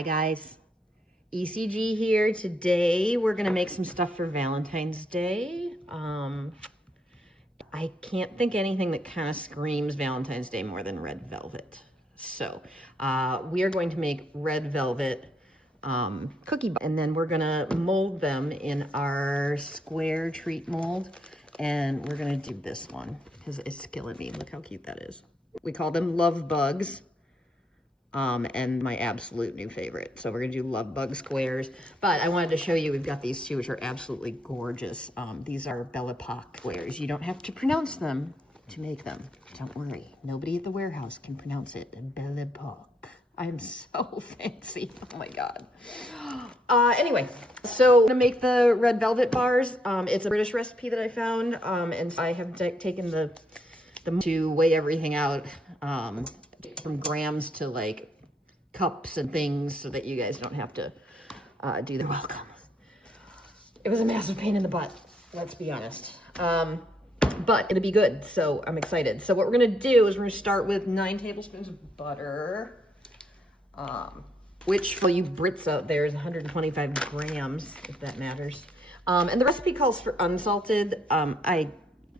Hi guys, ECG here. Today we're gonna make some stuff for Valentine's Day. I can't think anything that kind of screams Valentine's Day more than red velvet. So we are going to make red velvet cookie, and then we're gonna mold them in our square treat mold, and we're gonna do this one because it's killing me. Look how cute that is. We call them love bugs. And my absolute new favorite. So we're gonna do love bug squares, but I wanted to show you, we've got these two, which are absolutely gorgeous. These are Belle Epoque squares. You don't have to pronounce them to make them. Don't worry, nobody at the warehouse can pronounce it. Belle Epoque. I'm so fancy, oh my God. Anyway, so I'm gonna make the red velvet bars. It's a British recipe that I found, and I have taken the to weigh everything out, from grams to like cups and things so that you guys don't have to do the welcome. It was a massive pain in the butt, let's be honest. But it'll be good, so I'm excited. So what we're gonna do is we're gonna start with 9 tablespoons of butter, which for you Brits out there is 125 grams, if that matters. And the recipe calls for unsalted. I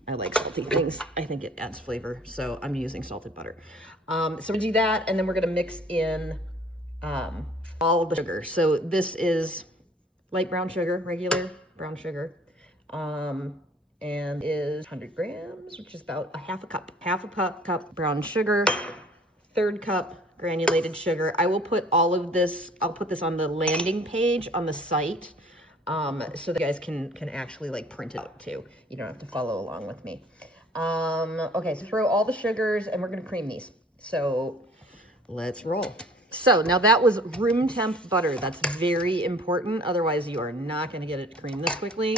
like salty things. I think it adds flavor, so I'm using salted butter. So we do that, and then we're gonna mix in all of the sugar. So this is light brown sugar, regular brown sugar, and is 100 grams, which is about a half a cup. Half a cup brown sugar, 1/3 cup granulated sugar. I will put all of this, I'll put this on the landing page on the site, so that you guys can actually like print it out too. You don't have to follow along with me. Okay, so throw all the sugars, and we're gonna cream these. So let's roll. So now that was room temp butter. That's very important. Otherwise you are not gonna get it to cream this quickly.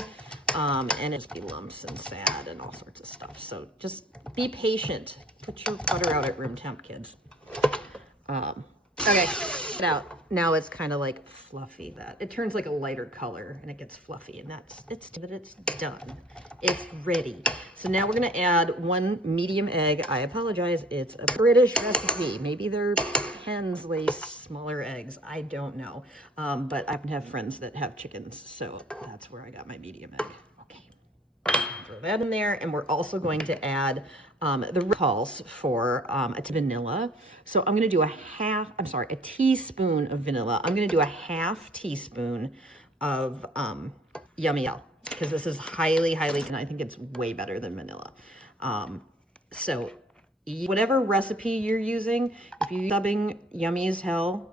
And it'll be lumps and sad and all sorts of stuff. So just be patient. Put your butter out at room temp, kids. Okay, get out. Now it's kind of like fluffy. That it turns like a lighter color and it gets fluffy, and it's done. It's ready. So now we're gonna add 1 medium egg. I apologize, it's a British recipe. Maybe their hens lay smaller eggs. I don't know. But I happen to have friends that have chickens, so that's where I got my medium egg. Okay, throw that in there, and we're also going to add the calls for a vanilla. So I'm gonna do a teaspoon of vanilla. I'm gonna do a 1/2 teaspoon of Yummy L, because this is highly, and I think it's way better than vanilla. So whatever recipe you're using, if you're subbing Yummy as Hell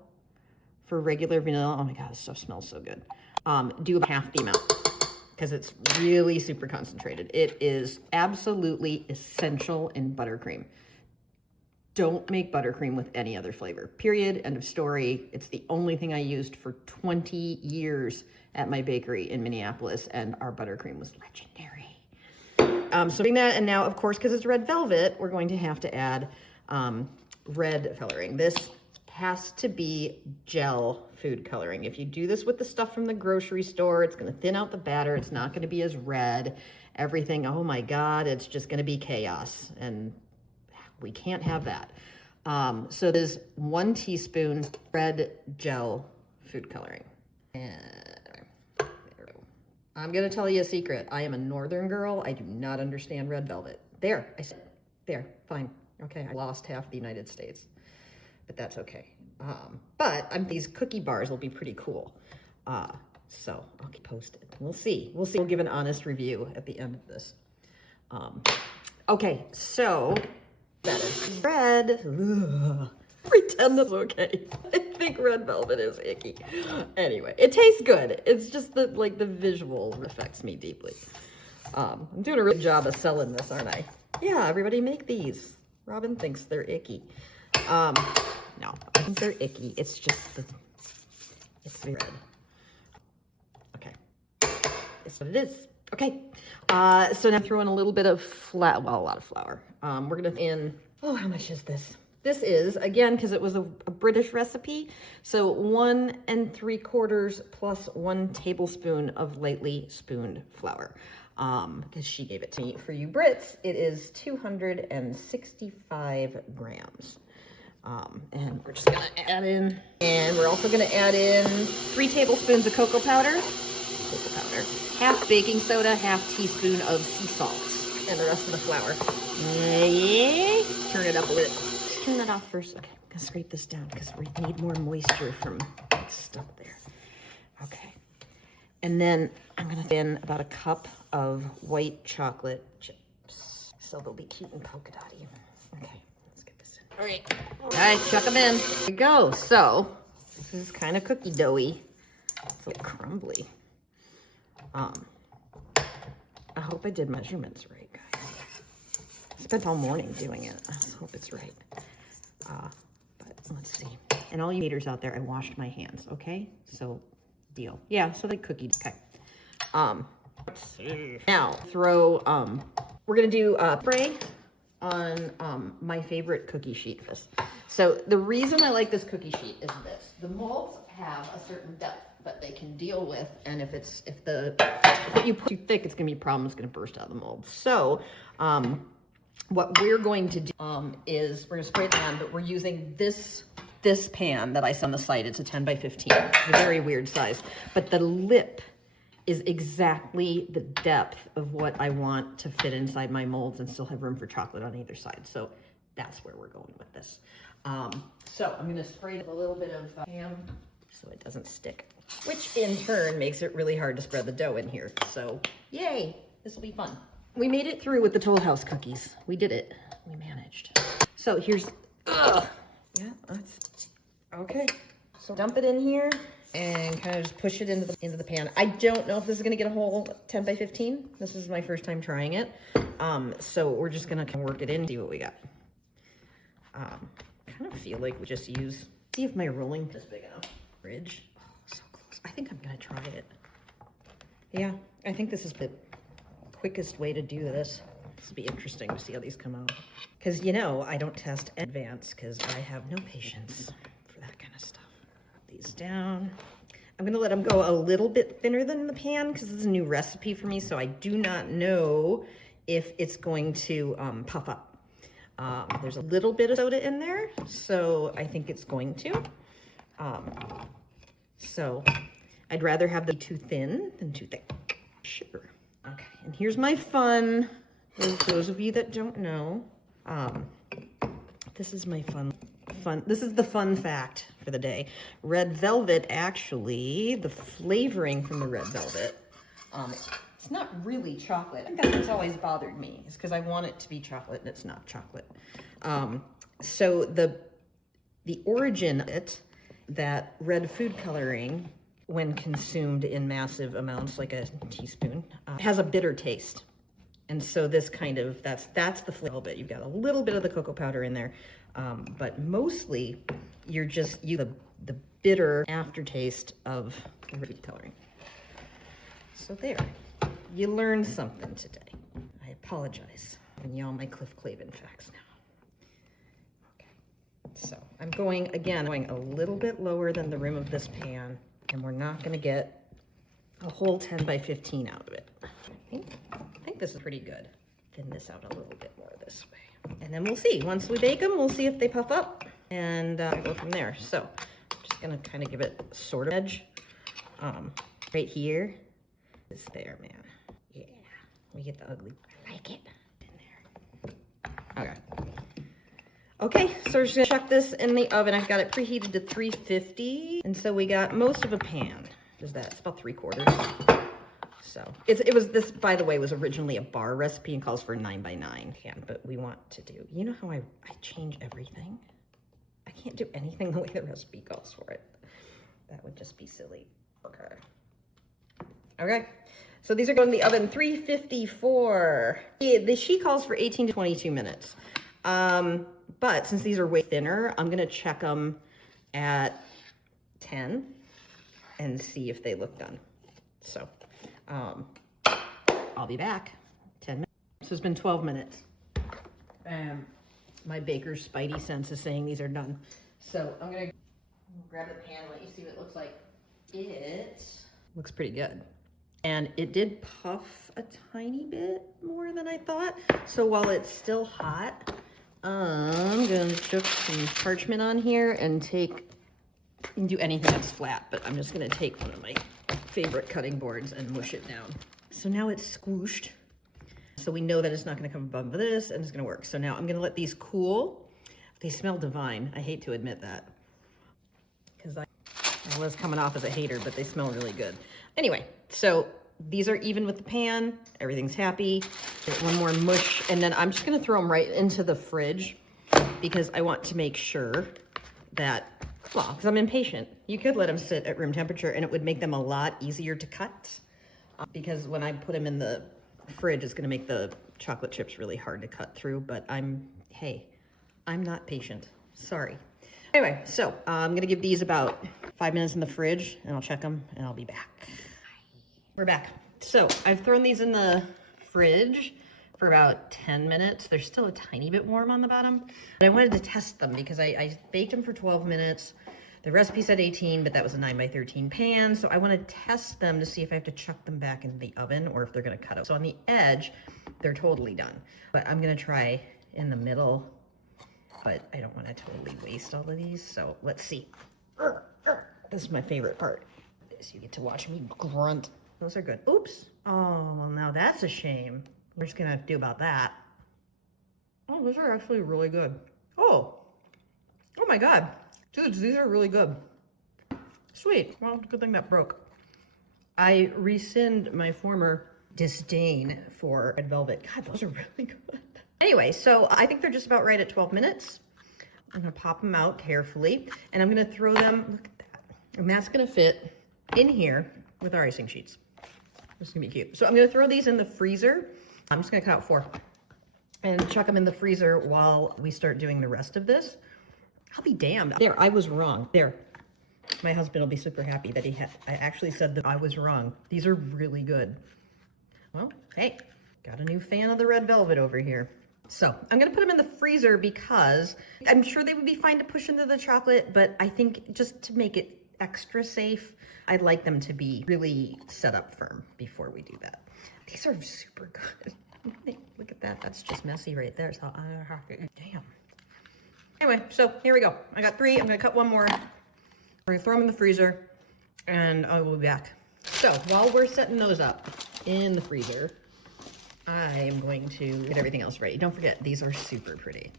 for regular vanilla, oh my God, this stuff smells so good. Do about 1/2 the amount, because it's really super concentrated. It is absolutely essential in buttercream. Don't make buttercream with any other flavor, period, end of story. It's the only thing I used for 20 years at my bakery in Minneapolis, and our buttercream was legendary. So doing that, and now, of course, because it's red velvet, we're going to have to add red coloring. This has to be gel food coloring. If you do this with the stuff from the grocery store, it's gonna thin out the batter. It's not gonna be as red. Everything, oh my God, it's just gonna be chaos, and we can't have that. So there's 1 teaspoon red gel food coloring. And I'm gonna tell you a secret. I am a northern girl. I do not understand red velvet. There, I said, there, fine. Okay, I lost half the United States, but that's okay. But these cookie bars will be pretty cool. So I'll keep posted. We'll see. We'll give an honest review at the end of this. Okay, so that is red. Ugh. Pretend that's okay. I think red velvet is icky. Anyway, it tastes good. It's just the visual affects me deeply. I'm doing a really good job of selling this, aren't I? Yeah, everybody make these. Robin thinks they're icky. No, I think they're icky. It's just it's red. Okay, it's what it is. Okay, so now throw in a little bit of a lot of flour. We're gonna in, oh, how much is this? This is, again, because it was a British recipe, so 1 3/4 plus 1 tablespoon of lightly spooned flour, because she gave it to me. For you Brits, it is 265 grams. And we're just gonna add in, and we're also gonna add in 3 tablespoons of cocoa powder, half baking soda, half teaspoon of sea salt, and the rest of the flour. Yeah. Turn it up a bit. Let's turn that off first. Okay, I'm gonna scrape this down because we need more moisture from that stuff there. Okay. And then I'm gonna add in about a cup of white chocolate chips. So they'll be cute and polka dotty. Okay. All right, chuck them in. There we go. So this is kind of cookie doughy. It's a little crumbly. I hope I did measurements right, guys. I spent all morning doing it. I hope it's right. But let's see. And all you haters out there, I washed my hands. Okay, so deal. Yeah, so they cookies. Okay. Let's see. Now throw. We're gonna do spray on my favorite cookie sheet. So the reason I like this cookie sheet is this: the molds have a certain depth that they can deal with, and if you put too thick, it's gonna be a problem. It's gonna burst out of the mold. So what we're going to do is we're gonna spray it on, but we're using this pan that I saw on the site. It's a 10 by 15. It's a very weird size, but the lip is exactly the depth of what I want to fit inside my molds and still have room for chocolate on either side. So that's where we're going with this. So I'm gonna spray a little bit of ham so it doesn't stick, which in turn makes it really hard to spread the dough in here. So yay, this will be fun. We made it through with the Toll House cookies. We did it, we managed. So here's, yeah, that's, okay. So dump it in here and kind of just push it into the pan. I don't know if this is gonna get a whole 10 by 15. This is my first time trying it. So we're just gonna kind of work it in, see what we got. Kind of feel like we just see if my rolling is big enough. Bridge, oh, so close. I think I'm gonna try it. Yeah, I think this is the quickest way to do this. This will be interesting to see how these come out. Because I don't test in advance because I have no patience for that kind of stuff. These down. I'm gonna let them go a little bit thinner than the pan because this is a new recipe for me, so I do not know if it's going to puff up. There's a little bit of soda in there, so I think it's going to. So I'd rather have them too thin than too thick. Sure. Okay, and here's my fun. Those of you that don't know, this is my fun. This is the fun fact for the day. Red velvet, actually, the flavoring from the red velvet, it's not really chocolate. I think that's what's always bothered me, is because I want it to be chocolate and it's not chocolate. So the origin of it, that red food coloring, when consumed in massive amounts, like a teaspoon, has a bitter taste. And so this kind of, that's the flavor of it. You've got a little bit of the cocoa powder in there, but mostly you're just, the bitter aftertaste of the red food coloring. So there, you learned something today. I apologize for y'all my Cliff Clavin facts now. Okay, so I'm going a little bit lower than the rim of this pan, and we're not gonna get a whole 10 by 15 out of it. I think this is pretty good. Thin this out a little bit more this way. And then we'll see. Once we bake them, we'll see if they puff up and go from there. So I'm just gonna kind of give it sort of edge. Right here is there, man. Yeah, we get the ugly. I like it. In there. Okay. Okay, so we're just gonna chuck this in the oven. I've got it preheated to 350. And so we got most of a pan. Is that? It's about 3/4. So this, by the way, was originally a bar recipe and calls for a 9 by 9 pan, but we want to do, you know how I change everything? I can't do anything the way the recipe calls for it. That would just be silly. Okay. Okay. So these are going in the oven 354. She calls for 18 to 22 minutes. But since these are way thinner, I'm gonna check them at 10 and see if they look done. So I'll be back 10 minutes. So it's been 12 minutes. And my baker's spidey sense is saying these are done. So I'm gonna grab the pan and let you see what it looks like. It looks pretty good. And it did puff a tiny bit more than I thought. So while it's still hot, I'm gonna chuck some parchment on here and you can do anything that's flat, but I'm just gonna take one of my favorite cutting boards and mush it down. So now it's squooshed. So we know that it's not gonna come above this and it's gonna work. So now I'm gonna let these cool. They smell divine. I hate to admit that, because I was coming off as a hater, but they smell really good. Anyway, so these are even with the pan. Everything's happy. Get one more mush, and then I'm just gonna throw them right into the fridge because I want to make sure that, well, because I'm impatient. You could let them sit at room temperature and it would make them a lot easier to cut, because when I put them in the fridge, it's gonna make the chocolate chips really hard to cut through, but hey, I'm not patient, sorry. Anyway, so I'm gonna give these about 5 minutes in the fridge and I'll check them and I'll be back. We're back. So I've thrown these in the fridge for about 10 minutes. They're still a tiny bit warm on the bottom, but I wanted to test them because I baked them for 12 minutes. The recipe said 18, but that was a 9x13 pan. So I want to test them to see if I have to chuck them back into the oven or if they're going to cut out. So on the edge, they're totally done, but I'm going to try in the middle, but I don't want to totally waste all of these. So let's see. This is my favorite part. So you get to watch me grunt. Those are good. Oops. Oh, well, now that's a shame. We're just gonna do about that. Oh, those are actually really good. Oh my God. Dudes, these are really good. Sweet. Well, good thing that broke. I rescind my former disdain for red velvet. God, those are really good. Anyway, so I think they're just about right at 12 minutes. I'm gonna pop them out carefully and I'm gonna throw them, look at that. And that's gonna fit in here with our icing sheets. This is gonna be cute. So I'm gonna throw these in the freezer. I'm just gonna cut out 4 and chuck them in the freezer while we start doing the rest of this. I'll be damned. There, I was wrong. There. My husband will be super happy that I actually said that I was wrong. These are really good. Well, hey, got a new fan of the red velvet over here. So I'm gonna put them in the freezer because I'm sure they would be fine to push into the chocolate, but I think just to make it extra safe, I'd like them to be really set up firm before we do that. These are super good. Look at that, that's just messy right there. So damn. Anyway, so here we go. I got 3, I'm gonna cut one more. We're gonna throw them in the freezer and I will be back. So while we're setting those up in the freezer, I am going to get everything else ready. Don't forget, these are super pretty.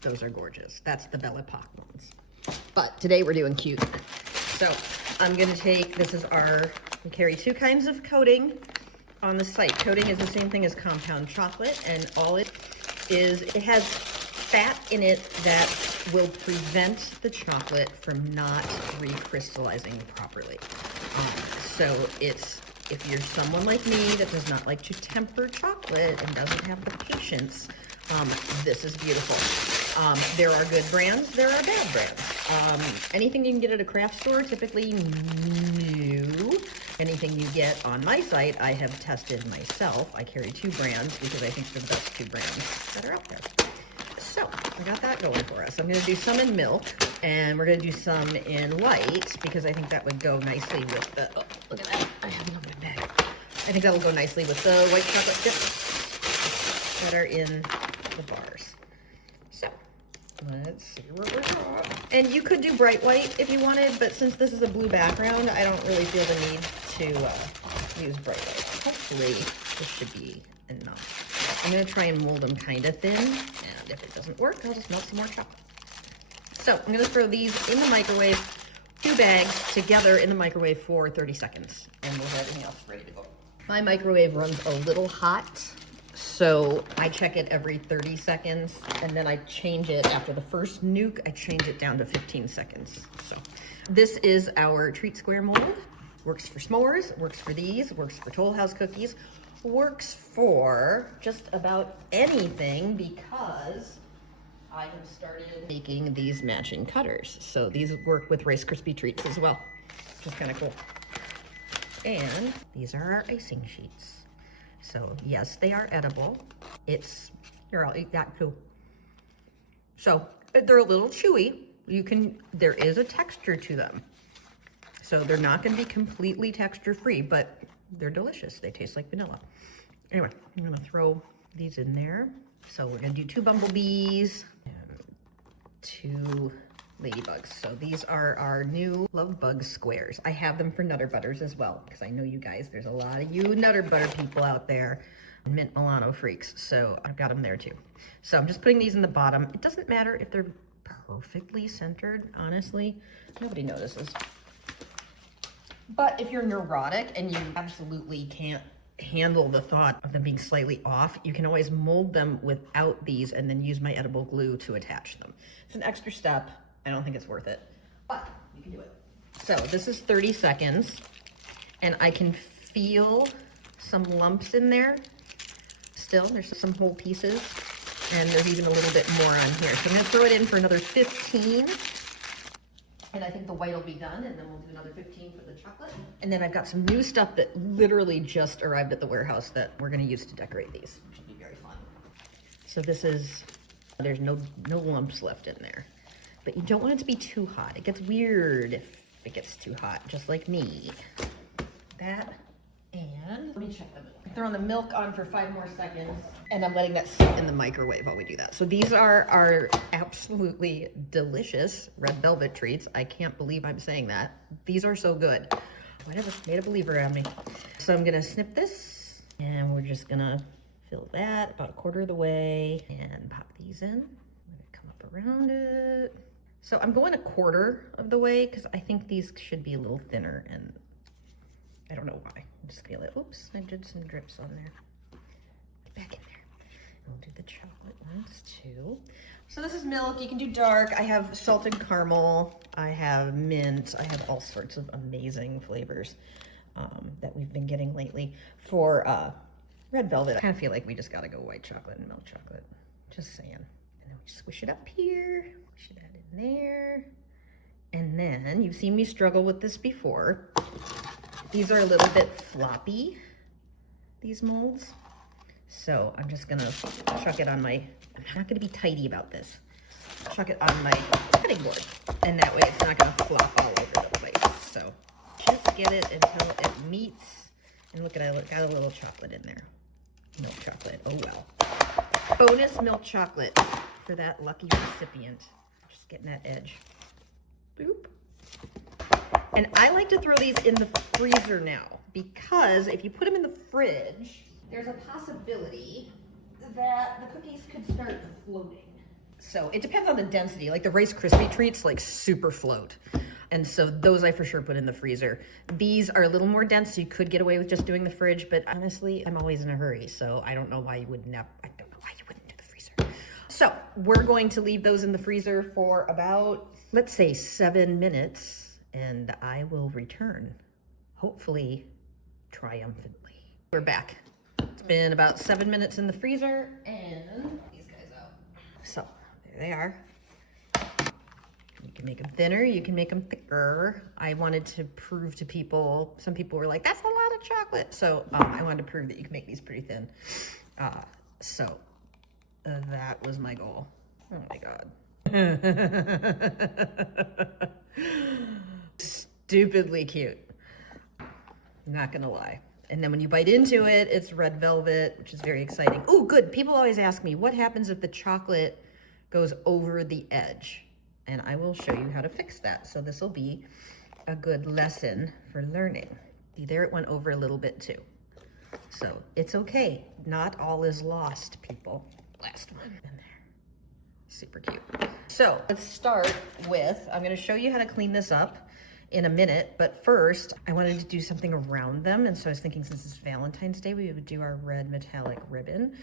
Those are gorgeous. That's the Belle Epoque ones. But today we're doing cute. So I'm gonna take, we carry 2 kinds of coating on the site. Coating is the same thing as compound chocolate, and all it is, it has fat in it that will prevent the chocolate from not recrystallizing properly. So if you're someone like me that does not like to temper chocolate and doesn't have the patience, this is beautiful. There are good brands, there are bad brands. Anything you can get at a craft store, typically new. Anything you get on my site, I have tested myself. I carry 2 brands because I think they're the best 2 brands that are out there. So I got that going for us. I'm gonna do some in milk and we're gonna do some in white because I think that would go nicely with the, oh, look at that, I have another bag. I think that will go nicely with the white chocolate chips that are in the bars. So let's see what we got. And you could do bright white if you wanted, but since this is a blue background, I don't really feel the need to use bright white. Hopefully this should be enough. I'm gonna try and mold them kind of thin, and if it doesn't work, I'll just melt some more chocolate. So I'm gonna throw these in the microwave, 2 bags together in the microwave for 30 seconds, and we'll have everything else ready to go. My microwave runs a little hot, so I check it every 30 seconds, and then I change it after the first nuke, I change it down to 15 seconds. So this is our treat square mold. Works for s'mores, works for these, works for Toll House cookies, works for just about anything because I have started making these matching cutters. So these work with Rice Krispie treats as well, which is kind of cool. And these are our icing sheets. So yes, they are edible. Here, I'll eat that too. So they're a little chewy. There is a texture to them. So they're not gonna be completely texture free, but they're delicious. They taste like vanilla. Anyway, I'm gonna throw these in there. So we're gonna do 2 bumblebees and 2 ladybugs. So these are our new Love Bug squares. I have them for Nutter Butters as well, because I know you guys, there's a lot of you Nutter Butter people out there, Mint Milano freaks. So I've got them there too. So I'm just putting these in the bottom. It doesn't matter if they're perfectly centered, honestly. Nobody notices. But if you're neurotic and you absolutely can't handle the thought of them being slightly off, you can always mold them without these and then use my edible glue to attach them. It's an extra step. I don't think it's worth it, but you can do it. So this is 30 seconds and I can feel some lumps in there. Still, there's some whole pieces and there's even a little bit more on here. So I'm gonna throw it in for another 15. And I think the white will be done, and then we'll do another 15 for the chocolate. And then I've got some new stuff that literally just arrived at the warehouse that we're gonna use to decorate these, which will be very fun. So this is, there's no lumps left in there. But you don't want it to be too hot. It gets weird if it gets too hot, just like me. That, and let me check them. I'm throwing the milk on for 5 more seconds, and I'm letting that sit in the microwave while we do that. So these are our absolutely delicious red velvet treats. I can't believe I'm saying that. These are so good. Whatever, made a believer out of me. So I'm gonna snip this, and we're just gonna fill that about 1/4 of the way, and pop these in. I'm gonna come up around it. So I'm going 1/4 of the way, because I think these should be a little thinner, and I don't know why. I just feel it. Oops, I did some drips on there. Back in there. We'll do the chocolate ones too. So this is milk. You can do dark. I have salted caramel. I have mint. I have all sorts of amazing flavors that we've been getting lately. For red velvet, I kind of feel like we just got to go white chocolate and milk chocolate. Just saying. And then we squish it up here. Squish that in there. And then you've seen me struggle with this before. These are a little bit floppy, these molds. So I'm just gonna chuck it on my, I'm not gonna be tidy about this. Chuck it on my cutting board. And that way it's not gonna flop all over the place. So just get it until it meets. And look at it, got a little chocolate in there. Milk chocolate, oh well. Bonus milk chocolate for that lucky recipient. Just getting that edge. Boop. And I like to throw these in the freezer now, because if you put them in the fridge, there's a possibility that the cookies could start floating. So it depends on the density. Like the Rice Krispie treats, like super float. And so those I for sure put in the freezer. These are a little more dense, so you could get away with just doing the fridge, but honestly, I'm always in a hurry. So I don't know why you wouldn't have, I don't know why you wouldn't do the freezer. So we're going to leave those in the freezer for about, let's say 7 minutes. And I will return, hopefully triumphantly. We're back. It's been about 7 minutes in the freezer, and these guys out. So there they are. You can make them thinner, you can make them thicker. I wanted to prove to people, some people were like, that's a lot of chocolate. So I wanted to prove that you can make these pretty thin. So that was my goal. Oh my God. Stupidly cute, not gonna lie. And then when you bite into it, it's red velvet, which is very exciting. Oh, good. People always ask me, what happens if the chocolate goes over the edge? And I will show you how to fix that. So this will be a good lesson for learning. See, there it went over a little bit too. So it's okay. Not all is lost, people. Last one in there. Super cute. So let's start with, I'm gonna show you how to clean this up in a minute, but first I wanted to do something around them. And so I was thinking, since it's Valentine's Day, we would do our red metallic ribbon.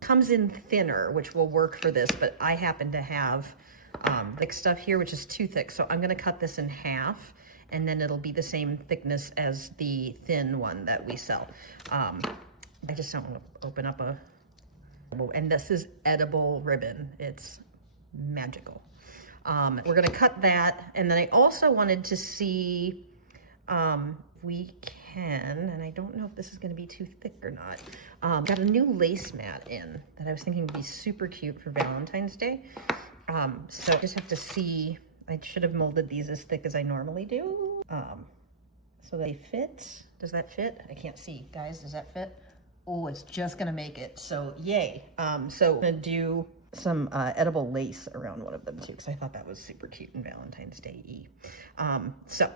Comes in thinner, which will work for this, but I happen to have thick stuff here, which is too thick. So I'm gonna cut this in half, and then it'll be the same thickness as the thin one that we sell. I just don't wanna open up a, and this is edible ribbon. It's magical. We're gonna cut that, and then I also wanted to see we can, and I don't know if this is gonna be too thick or not, got a new lace mat in that I was thinking would be super cute for Valentine's Day. So I just have to see, I should have molded these as thick as I normally do. So they fit. Does that fit? I can't see. Guys, does that fit? Oh, it's just gonna make it, so yay. So I'm gonna do some edible lace around one of them too, because I thought that was super cute in Valentine's Day. So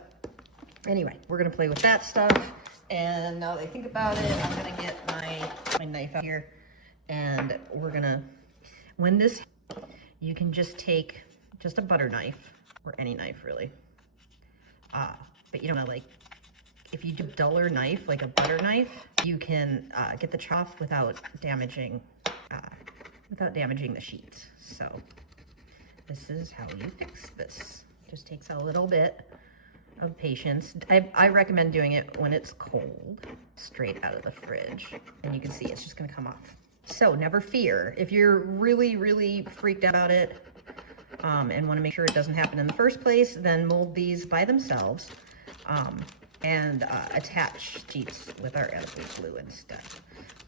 anyway, we're gonna play with that stuff. And now that I think about it, I'm gonna get my knife out here, and we're gonna, when this, you can just take just a butter knife, or any knife really. But you don't know, like, if you do a duller knife, like a butter knife, you can get the chop without damaging the sheets. So this is how you fix this. Just takes a little bit of patience. I recommend doing it when it's cold, straight out of the fridge. And you can see it's just gonna come off. So never fear. If you're really, really freaked out about it and wanna make sure it doesn't happen in the first place, then mold these by themselves and attach sheets with our edible glue instead.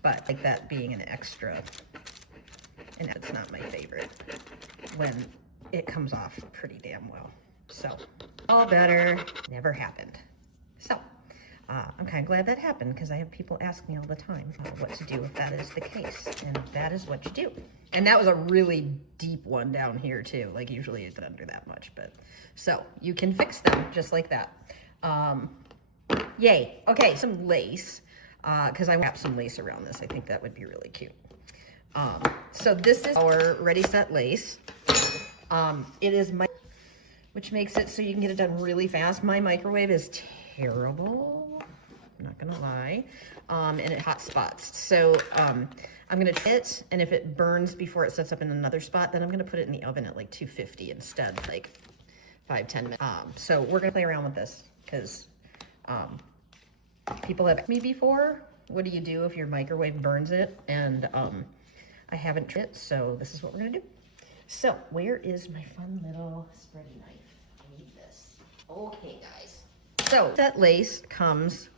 But like that being an extra, and that's not my favorite when it comes off pretty damn well. So all better never happened. So I'm kind of glad that happened, because I have people ask me all the time what to do if that is the case, and that is what you do. And that was a really deep one down here too. Like usually it's under that much, but so you can fix them just like that. Yay. Okay, some lace, because I wrap some lace around this. I think that would be really cute. So this is our Ready Set Lace. It is which makes it so you can get it done really fast. My microwave is terrible, I'm not gonna lie, and it hot spots. So I'm gonna try it, and if it burns before it sets up in another spot, then I'm gonna put it in the oven at like 250 instead, like 5-10 minutes. So we're gonna play around with this, because people have asked me before, what do you do if your microwave burns it? And I haven't tried it, so this is what we're gonna do. So where is my fun little spready knife? I need this. Okay, guys. So that lace comes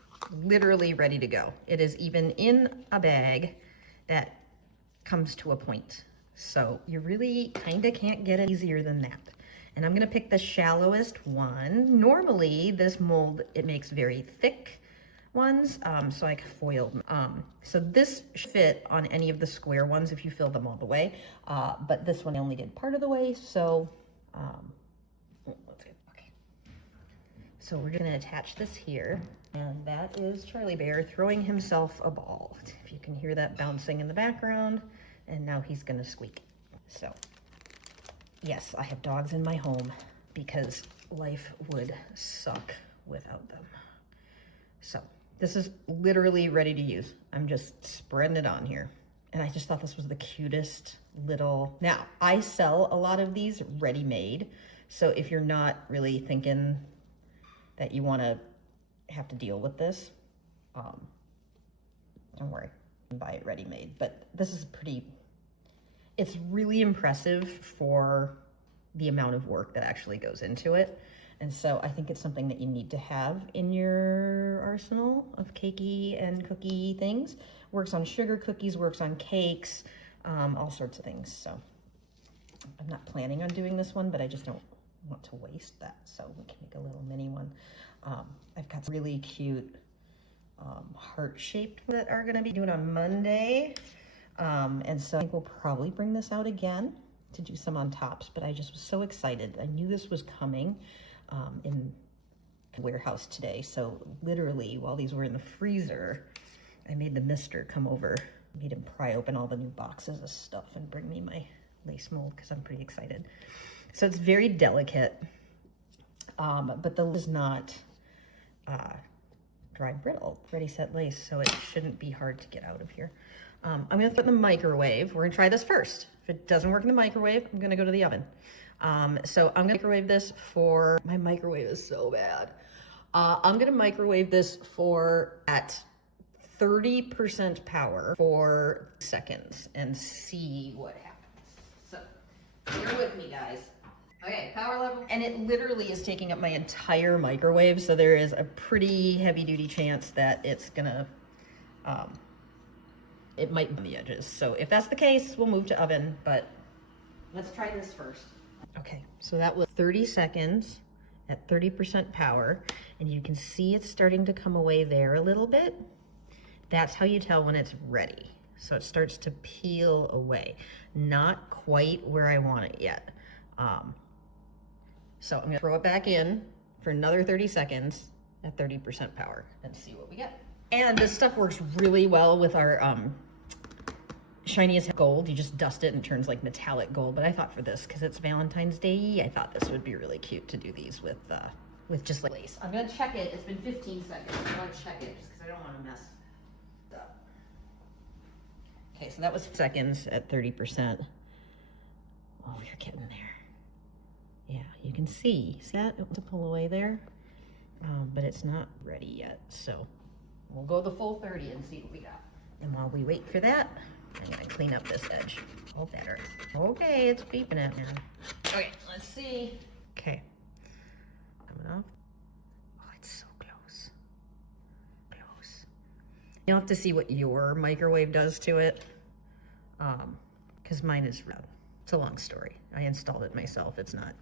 literally ready to go. It is even in a bag that comes to a point. So you really kind of can't get it easier than that. And I'm gonna pick the shallowest one. Normally this mold, it makes very thick ones, so I can foil them. So this should fit on any of the square ones if you fill them all the way, but this one I only did part of the way, so let's get, okay. So we're gonna attach this here, and that is Charlie Bear throwing himself a ball. If you can hear that bouncing in the background, and now he's gonna squeak. So yes, I have dogs in my home because life would suck without them. So this is literally ready to use. I'm just spreading it on here. And I just thought this was the cutest little, now I sell a lot of these ready-made. So if you're not really thinking that you wanna have to deal with this, don't worry, you can buy it ready-made. But this is it's really impressive for the amount of work that actually goes into it. And so I think it's something that you need to have in your arsenal of cakey and cookie things. Works on sugar cookies, works on cakes, all sorts of things. So I'm not planning on doing this one, but I just don't want to waste that. So we can make a little mini one. I've got some really cute heart-shaped that are gonna be doing on Monday. And so I think we'll probably bring this out again to do some on tops, but I just was so excited. I knew this was coming in the warehouse today. So literally while these were in the freezer, I made the mister come over, made him pry open all the new boxes of stuff and bring me my lace mold because I'm pretty excited. So it's very delicate, but the lace is not dry brittle, Ready Set Lace, so it shouldn't be hard to get out of here. I'm gonna throw it in the microwave. We're gonna try this first. If it doesn't work in the microwave, I'm gonna go to the oven. So I'm gonna microwave this for, my microwave is so bad. I'm gonna microwave this for at 30% power for seconds and see what happens. So bear with me, guys. Okay, power level. And it literally is taking up my entire microwave, so there is a pretty heavy duty chance that it's gonna, it might burn the edges. So if that's the case, we'll move to oven, but let's try this first. Okay, so that was 30 seconds at 30% power, and you can see it's starting to come away there a little bit. That's how you tell when it's ready. So it starts to peel away. Not quite where I want it yet. So I'm gonna throw it back in for another 30 seconds at 30% power and see what we get. And this stuff works really well with our shiny as gold. You just dust it and it turns like metallic gold. But I thought for this, because it's Valentine's Day, I thought this would be really cute to do these with just like lace. I'm gonna check it. It's been 15 seconds. I'm gonna check it just because I don't want to mess it up. Okay, so that was seconds at 30%. Oh, we're getting there. Yeah, you can see that? It wants to pull away there, but it's not ready yet. So we'll go the full 30 and see what we got. And while we wait for that, I'm gonna clean up this edge. Oh, better. Okay, it's beeping at me. Okay, let's see. Okay. Coming off. Oh, it's so close. Close. You'll have to see what your microwave does to it. Because mine is red. It's a long story. I installed it myself. It's not.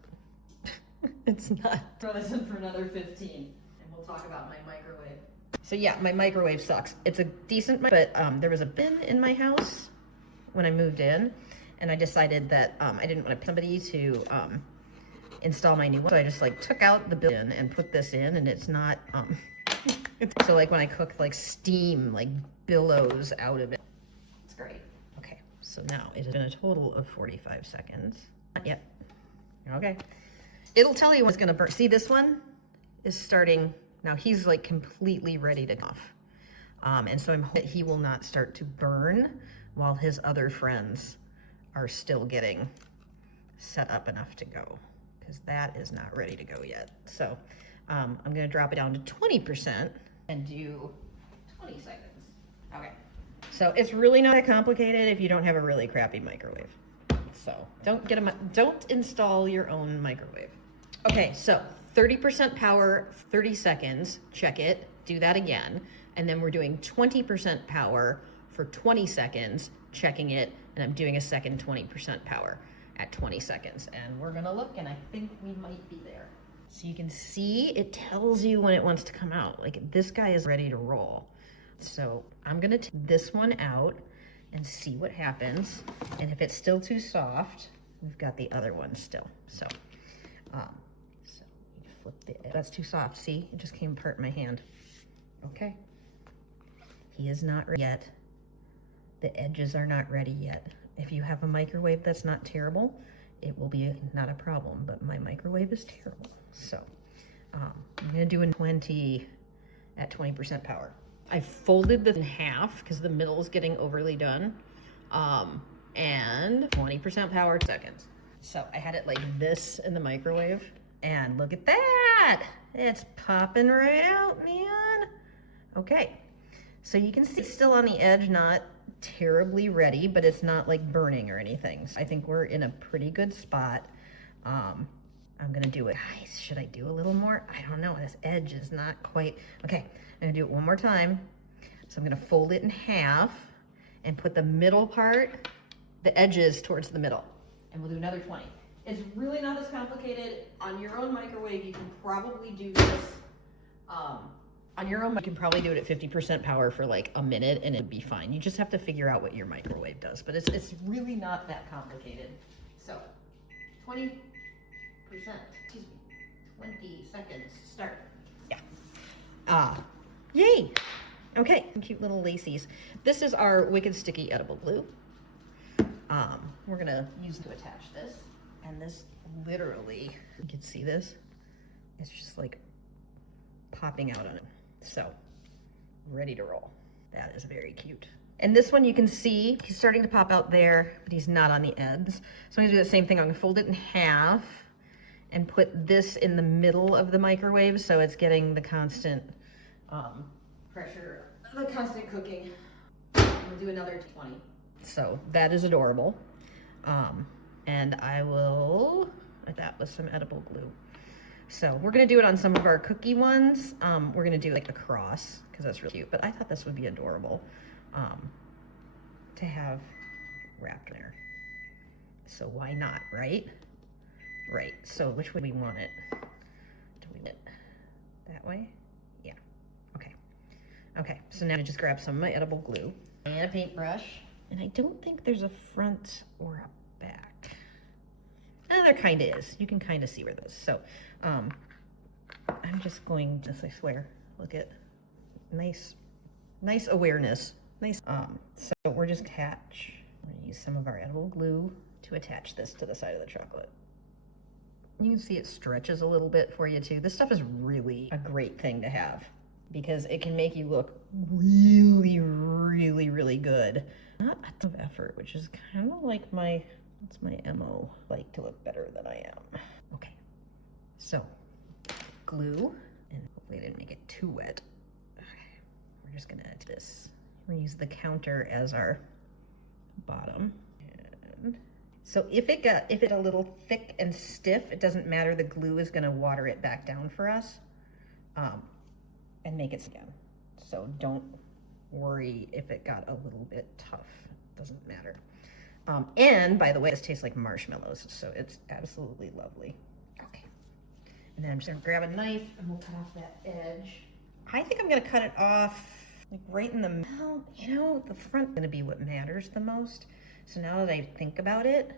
It's not. Throw this in for another 15 and we'll talk about my microwave. So yeah, my microwave sucks. It's a decent, but there was a bin in my house when I moved in, and I decided that I didn't want somebody to install my new one. So I just like took out the bin and put this in, and it's not, so like when I cook, like steam like billows out of it. It's great. Okay, so now it has been a total of 45 seconds. Not yet. Okay. It'll tell you when it's gonna burn. See, this one is starting, now he's like completely ready to come off. And so I'm hoping that he will not start to burn while his other friends are still getting set up enough to go, because that is not ready to go yet. So I'm gonna drop it down to 20% and do 20 seconds. Okay. So it's really not that complicated if you don't have a really crappy microwave. So don't install your own microwave. Okay, so 30% power, 30 seconds, check it, do that again. And then we're doing 20% power for 20 seconds, checking it, and I'm doing a second 20% power at 20 seconds. And we're gonna look, and I think we might be there. So you can see, it tells you when it wants to come out. Like this guy is ready to roll. So I'm gonna take this one out and see what happens. And if it's still too soft, we've got the other one still. So flip the edge. That's too soft, see? It just came apart in my hand. Okay. He is not ready yet. The edges are not ready yet. If you have a microwave that's not terrible, it will be not a problem, but my microwave is terrible. So I'm gonna do a 20 at 20% power. I folded this in half because the middle is getting overly done. And 20% power, seconds. So I had it like this in the microwave, and look at that. It's popping right out, man. Okay, so you can see it's still on the edge, not terribly ready, but it's not like burning or anything. So I think we're in a pretty good spot. I'm gonna do it. Guys, should I do a little more? I don't know, this edge is not quite. Okay, I'm gonna do it one more time. So I'm gonna fold it in half and put the middle part, the edges towards the middle. And we'll do another 20. It's really not as complicated. On your own microwave, you can probably do this. On your own, you can probably do it at 50% power for like a minute and it'd be fine. You just have to figure out what your microwave does, but it's really not that complicated. So 20%, excuse me, 20 seconds, start. Yeah. Yay. Okay, cute little lacies. This is our Wicked Sticky Edible Glue. We're gonna use to attach this. And this literally, you can see this, it's just like popping out on it. So, ready to roll. That is very cute. And this one you can see, he's starting to pop out there, but he's not on the ends. So I'm gonna do the same thing. I'm gonna fold it in half and put this in the middle of the microwave so it's getting the constant pressure, the constant cooking. We'll do another 20. So that is adorable. And I will put that with some edible glue. So we're gonna do it on some of our cookie ones. We're gonna do like a cross because that's really cute, but I thought this would be adorable to have wrapped in there. So why not, right? Right, so which way do we want it? Do we want it that way? Yeah, okay. Okay, so now I just grab some of my edible glue and a paintbrush. And I don't think there's a front or a back. Oh, there kind of is. You can kind of see where those. So I'm just going to, I swear, look at nice awareness. Nice. So we're just we're gonna use some of our edible glue to attach this to the side of the chocolate. You can see it stretches a little bit for you too. This stuff is really a great thing to have because it can make you look really, really, really good. Not a ton of effort, which is kind of like it's my MO, like to look better than I am. Okay, so glue, and hopefully I didn't make it too wet. Okay, we're just gonna add this. We're gonna use the counter as our bottom. And so if it's a little thick and stiff, it doesn't matter. The glue is gonna water it back down for us and make it again. So don't worry if it got a little bit tough. It doesn't matter. And by the way, this tastes like marshmallows, so it's absolutely lovely. Okay. And then I'm just gonna grab a knife and we'll cut off that edge. I think I'm gonna cut it off like right in the middle. You know, the front's gonna be what matters the most. So now that I think about it,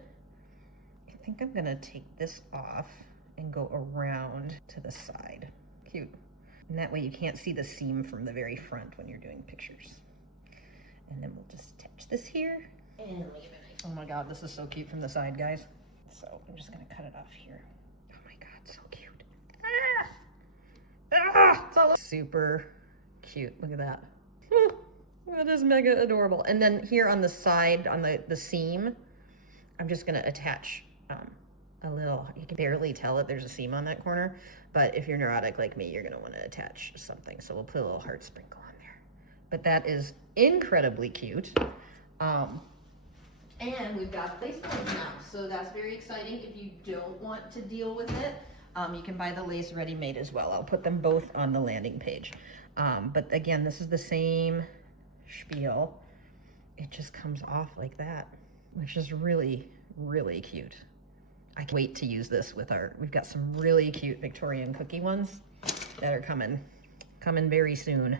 I think I'm gonna take this off and go around to the side. Cute. And that way you can't see the seam from the very front when you're doing pictures. And then we'll just attach this here. And let me give it a knife. Oh my God, this is so cute from the side, guys. So I'm just gonna cut it off here. Oh my God, so cute. Ah! Ah! It's all super cute. Look at that. That is mega adorable. And then here on the side, on the seam, I'm just gonna attach a little, you can barely tell that there's a seam on that corner, but if you're neurotic like me, you're gonna wanna attach something. So we'll put a little heart sprinkle on there. But that is incredibly cute. And we've got lace buttons now, so that's very exciting. If you don't want to deal with it, you can buy the lace ready-made as well. I'll put them both on the landing page. But again, this is the same spiel. It just comes off like that, which is really, really cute. I can't wait to use this with we've got some really cute Victorian cookie ones that are coming very soon.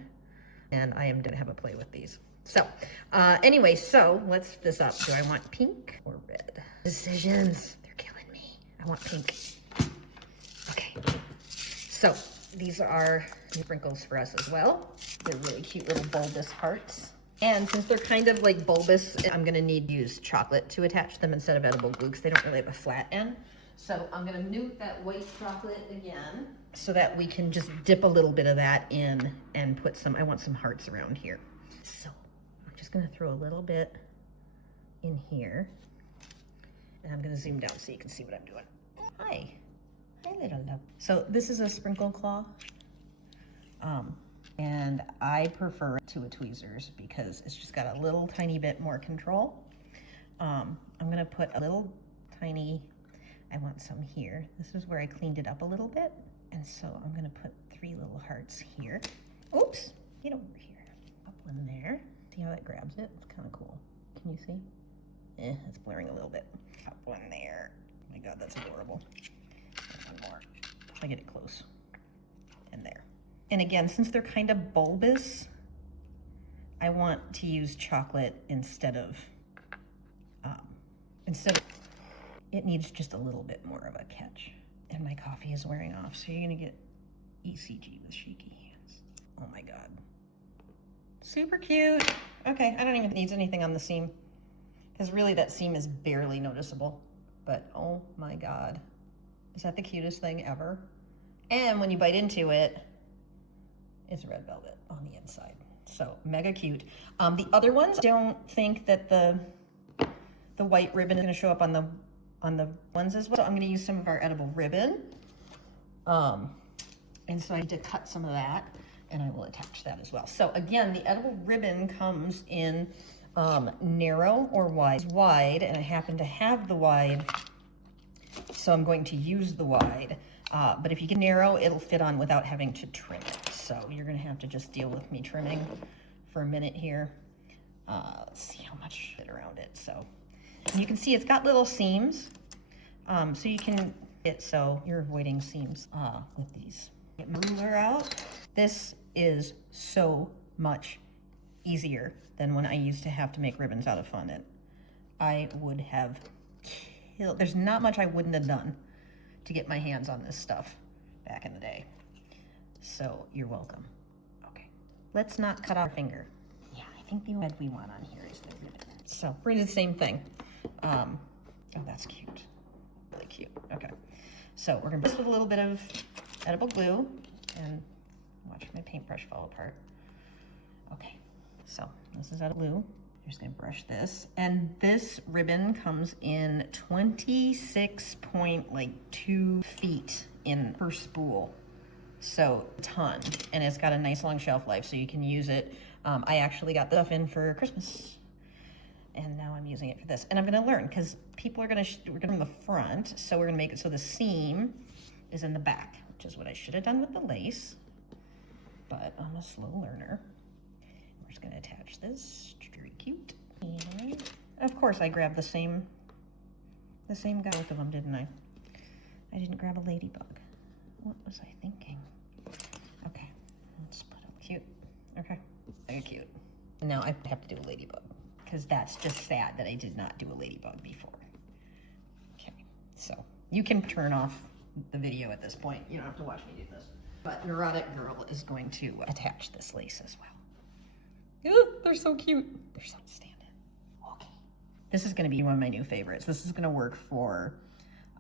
And I am gonna have a play with these. So anyway, so let's fill this up. Do I want pink or red? Decisions, they're killing me. I want pink. Okay, so these are sprinkles for us as well. They're really cute little bulbous hearts. And since they're kind of like bulbous, I'm gonna need to use chocolate to attach them instead of edible glue because they don't really have a flat end. So I'm gonna nuke that white chocolate again so that we can just dip a little bit of that in and put I want some hearts around here. So I'm just gonna throw a little bit in here and I'm gonna zoom down so you can see what I'm doing. Hi little love. So this is a sprinkle claw. And I prefer it to a tweezers because it's just got a little tiny bit more control. I'm gonna put a little tiny, I want some here. This is where I cleaned it up a little bit. And so I'm gonna put 3 little hearts here. Oops, get over here. Up one there. See how that grabs it? It's kind of cool. Can you see? It's blurring a little bit. Up one there. Oh my God, that's adorable. And one more. If I get it close. And there. And again, since they're kind of bulbous, I want to use chocolate instead of, it needs just a little bit more of a catch. And my coffee is wearing off, so you're gonna get ECG with shaky hands. Oh my God. Super cute. Okay, I don't even need anything on the seam because really that seam is barely noticeable, but oh my God. Is that the cutest thing ever? And when you bite into it, it's red velvet on the inside. So mega cute. The other ones, don't think that the white ribbon is gonna show up on the ones as well. So I'm gonna use some of our edible ribbon. And so I need to cut some of that and I will attach that as well. So again, the edible ribbon comes in narrow or wide, and I happen to have the wide, so I'm going to use the wide. But if you get narrow, it'll fit on without having to trim it. So you're gonna have to just deal with me trimming for a minute here. Let's see how much fit around it. So and you can see it's got little seams. So you can get, so you're avoiding seams with these. Get my ruler out. This is so much easier than when I used to have to make ribbons out of fondant. I would have killed, there's not much I wouldn't have done to get my hands on this stuff back in the day. So you're welcome. Okay, let's not cut off our finger. Yeah, I think the red we want on here is the ribbon. So we're gonna do the same thing. Oh, that's cute, really cute. Okay, so we're gonna put this with a little bit of edible glue and watch my paintbrush fall apart. Okay, so this is edible glue. I'm just gonna brush this, and this ribbon comes in 26.2 feet in per spool, so a ton, and it's got a nice long shelf life, so you can use it. I actually got stuff in for Christmas, and now I'm using it for this, and I'm gonna learn because people are gonna we're gonna in the front, so we're gonna make it so the seam is in the back, which is what I should have done with the lace, but I'm a slow learner. We're just gonna attach this. Very cute. And of course I grabbed the same guy, both of them, didn't I? I didn't grab a ladybug. What was I thinking? Okay, let's put up cute. Okay, very cute. And now I have to do a ladybug because that's just sad that I did not do a ladybug before. Okay, so you can turn off the video at this point. You don't have to watch me do this. But Neurotic Girl is going to attach this lace as well. Ooh, they're so cute. They're so standing. Okay. This is going to be one of my new favorites. This is going to work for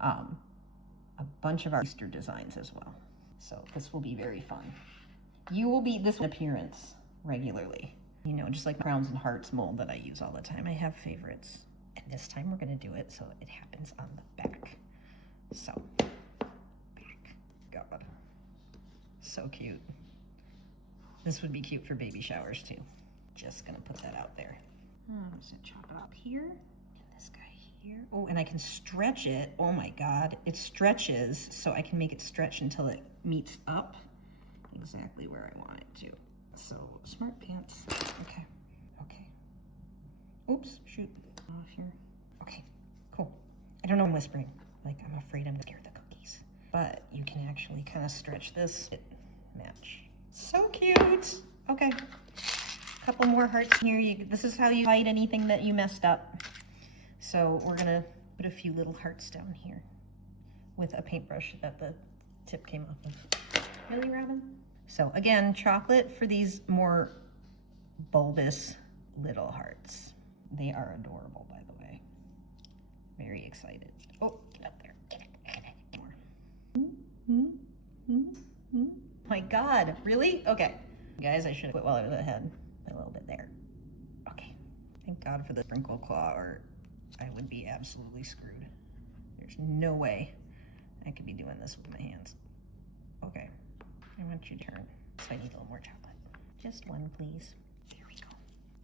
a bunch of our Easter designs as well. So this will be very fun. You will be this appearance regularly. You know, just like crowns and hearts mold that I use all the time. I have favorites. And this time we're going to do it so it happens on the back. So, back. God. So cute. This would be cute for baby showers too. Just gonna put that out there. I'm just gonna chop it up here, and this guy here. Oh, and I can stretch it. Oh my God, it stretches, so I can make it stretch until it meets up exactly where I want it to. So, smart pants. Okay, okay. Oops, shoot. Off here. Okay, cool. I don't know, I'm whispering. Like, I'm afraid I'm gonna scare the cookies. But you can actually kind of stretch this. Match. So cute. Okay. Couple more hearts here. This is how you hide anything that you messed up. So we're gonna put a few little hearts down here with a paintbrush that the tip came off of. Really, Robin? So again, chocolate for these more bulbous little hearts. They are adorable, by the way. Very excited. Oh, get up there. My God, really? Okay. Guys, I should have quit while I was ahead. A little bit there. Okay. Thank God for the sprinkle claw, or I would be absolutely screwed. There's no way I could be doing this with my hands. Okay. I want you to turn. So I need a little more chocolate. Just one, please. Here we go.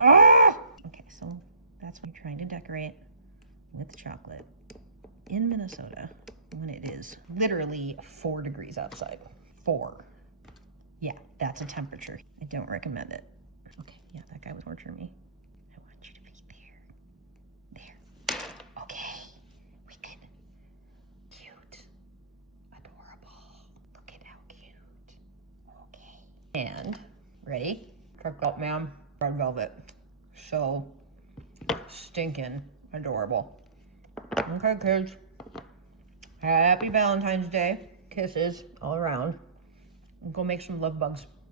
Ah! Okay, so that's what you're trying to decorate with chocolate in Minnesota when it is literally 4 degrees outside. 4. Yeah, that's a temperature. I don't recommend it. Okay, yeah, that guy was torturing me. I want you to be there. There. Okay, we can. Cute. Adorable. Look at how cute. Okay. And, ready? Check out, ma'am. Red velvet. So stinking adorable. Okay, kids. Happy Valentine's Day. Kisses all around. Go make some love bugs.